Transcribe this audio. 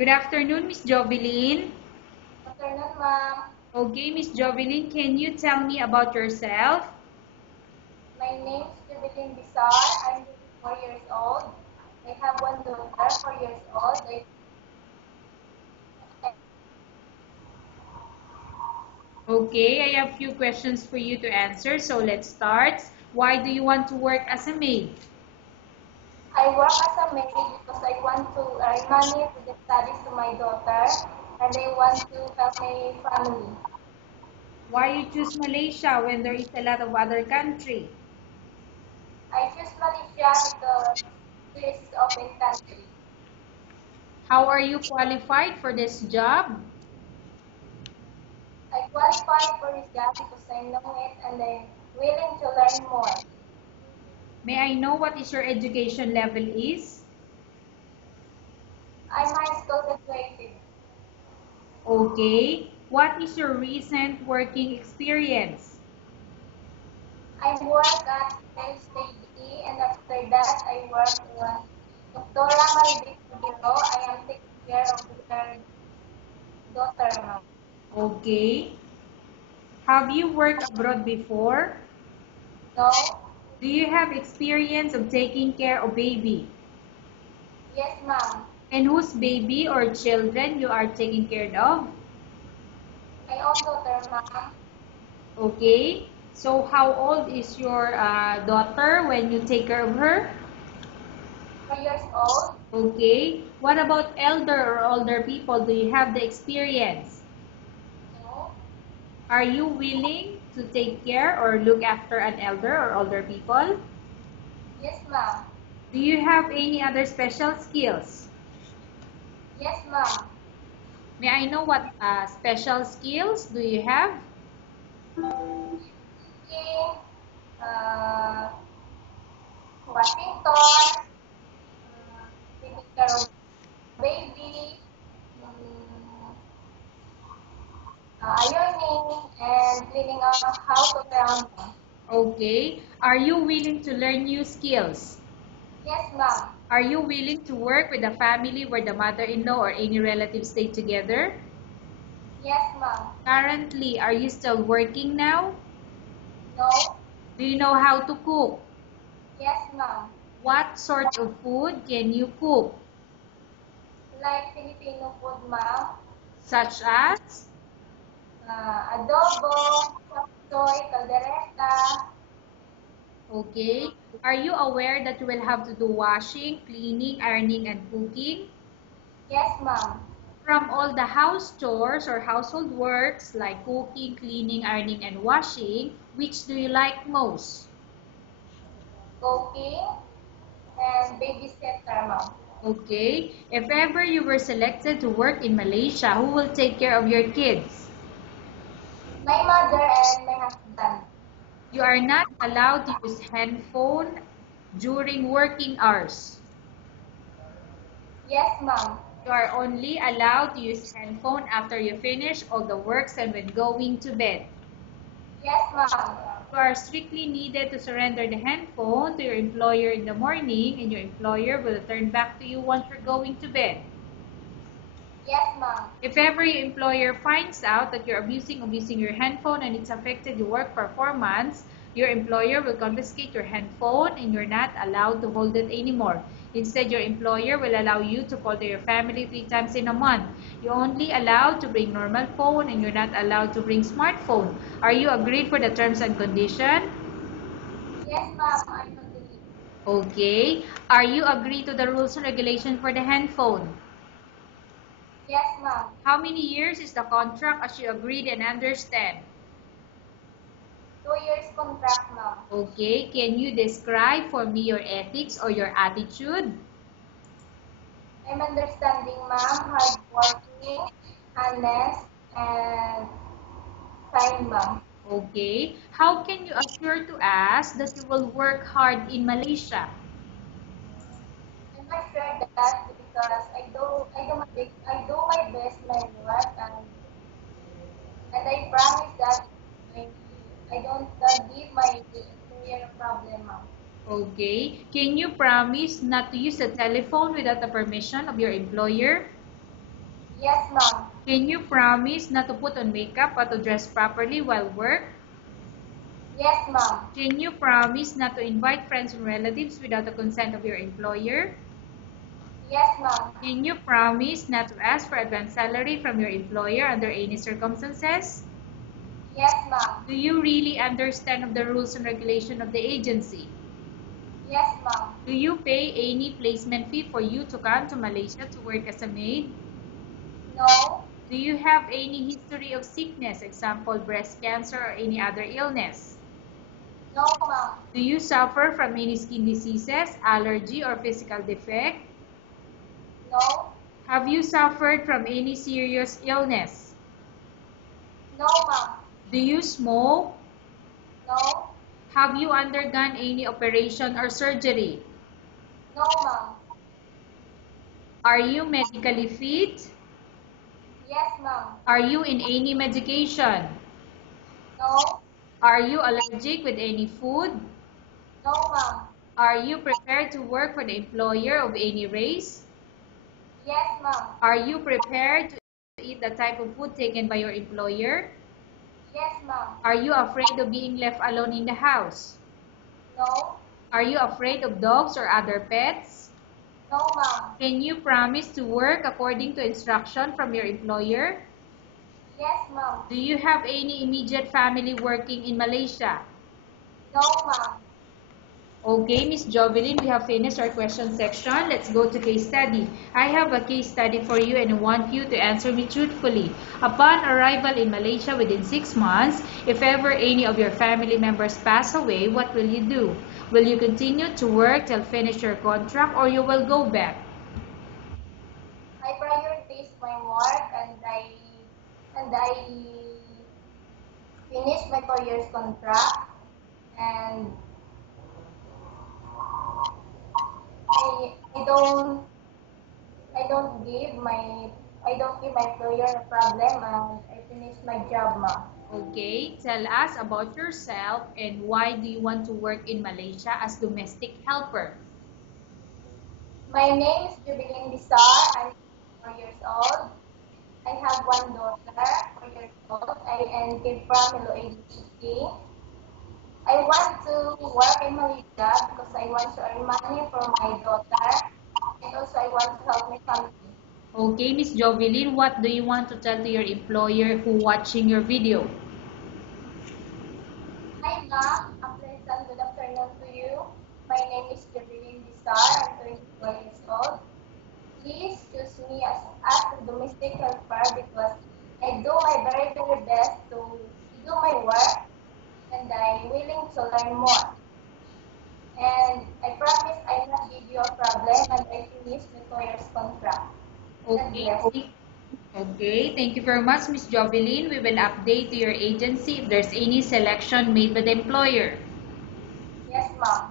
Good afternoon, Miss Jovelyn. Afternoon, ma'am. Okay, Miss Jovelyn, can you tell me about yourself? My name is Jubilin Bisar. I'm 24 years old. I have one daughter, 4 years old. Okay, I have few questions for you to answer, so let's start. Why do you want to work as a maid? I work as a maid because I want to earn money for the studies to my daughter, and I want to help my family. Why you choose Malaysia when there is a lot of other country? I choose Malaysia because this is open country. How are you qualified for this job? I qualified for this job because I know it and I'm willing to learn more. May I know what is your education level is? I'm high school graduated. Okay. What is your recent working experience? I work at LCD and after that I work on Doctora Marivic Bureau. I am taking care of her daughter now. Okay. Have you worked abroad before? No? Do you have experience of taking care of baby? Yes, ma'am. And whose baby or children you are taking care of? My own daughter, ma'am. Okay. So how old is your daughter when you take care of her? 4 years old. Okay. What about elder or older people? Do you have the experience? No? Are you willing to take care or look after an elder or older people? Yes, ma'am. Do you have any other special skills? Yes, ma'am. May I know what special skills do you have? Cooking, uh, washing toys, taking care of baby, mm, ironing, and cleaning up house around them. Okay. Are you willing to learn new skills? Yes, ma'am. Are you willing to work with a family where the mother-in-law or any relatives stay together? Yes, ma'am. Currently, are you still working now? No? Do you know how to cook? Yes, ma'am. What sort of food can you cook? Like Filipino food, ma'am. Such as? Adobo, chopsoy, caldereta. Okay. Are you aware that you will have to do washing, cleaning, ironing, and cooking? Yes, ma'am. From all the house chores or household works like cooking, cleaning, ironing, and washing, which do you like most? Cooking and babysitter, ma'am. Okay. If ever you were selected to work in Malaysia, who will take care of your kids? My mother and my husband. You are not allowed to use handphone during working hours. Yes, ma'am. You are only allowed to use handphone after you finish all the works and when going to bed. Yes, ma'am. You are strictly needed to surrender the handphone to your employer in the morning and your employer will return back to you once you're going to bed. Yes, ma'am. If ever your employer finds out that you're abusing your handphone and it's affected your work performance, your employer will confiscate your handphone and you're not allowed to hold it anymore. Instead, your employer will allow you to call to your family 3 times in a month. You're only allowed to bring normal phone and you're not allowed to bring smartphone. Are you agreed for the terms and condition? Yes, ma'am. I agree. Okay. Are you agree to the rules and regulation for the handphone? Yes, ma'am. How many years is the contract as you agreed and understand? 2 years contract, ma'am. Okay, can you describe for me your ethics or your attitude? I'm understanding, ma'am, hardworking, honest, and kind, ma'am. Okay, how can you assure to us that you will work hard in Malaysia? I'm not sure that because I do my best my work and I promise that I I don't give my employer a problem, ma'am. Okay, can you promise not to use the telephone without the permission of your employer? Yes, ma'am. Can you promise not to put on makeup or to dress properly while work? Yes, ma'am. Can you promise not to invite friends and relatives without the consent of your employer? Yes, ma'am. Can you promise not to ask for advance salary from your employer under any circumstances? Yes, ma'am. Do you really understand of the rules and regulation of the agency? Yes, ma'am. Do you pay any placement fee for you to come to Malaysia to work as a maid? No. Do you have any history of sickness, example breast cancer or any other illness? No, ma'am. Do you suffer from any skin diseases, allergy or physical defect? No. Have you suffered from any serious illness? No, ma'am. Do you smoke? No. Have you undergone any operation or surgery? No, ma'am. Are you medically fit? Yes, ma'am. Are you in any medication? No. Are you allergic with any food? No, ma'am. Are you prepared to work for the employer of any race? Yes, ma'am. Are you prepared to eat the type of food taken by your employer? Yes, ma'am. Are you afraid of being left alone in the house? No. Are you afraid of dogs or other pets? No, ma'am. Can you promise to work according to instruction from your employer? Yes, ma'am. Do you have any immediate family working in Malaysia? No, ma'am. Okay, Miss Jovelyn, we have finished our question section. Let's go to case study. I have a case study for you and I want you to answer me truthfully. Upon arrival in Malaysia within 6 months, if ever any of your family members pass away, what will you do? Will you continue to work till finish your contract or you will go back? I prioritize my work and I finish my 4 years contract and I don't give my employer a problem and I finish my job, ma'am. Okay, tell us about yourself and why do you want to work in Malaysia as domestic helper? My name is Jubilin Bisar. I'm 4 years old. I have one daughter, 4 years old. I am from Iloilo City. I want to work in Malaysia because I want to earn money for my daughter and also I want to help my family. Okay, Miss Jovelyn, what do you want to tell to your employer who watching your video? Hi, ma'am. A pleasant good afternoon to you. My name is Jubilin Bisar. I'm 24 years old. Please choose me as a domestic helper because I do my very, very best to do my work and I'm willing to learn more. And I promise I will not give you a problem and I finish my 4 years contract. God Okay. bless. Okay, thank you very much, Miss Jovelyn. We will update to your agency if there's any selection made by the employer. Yes, ma'am.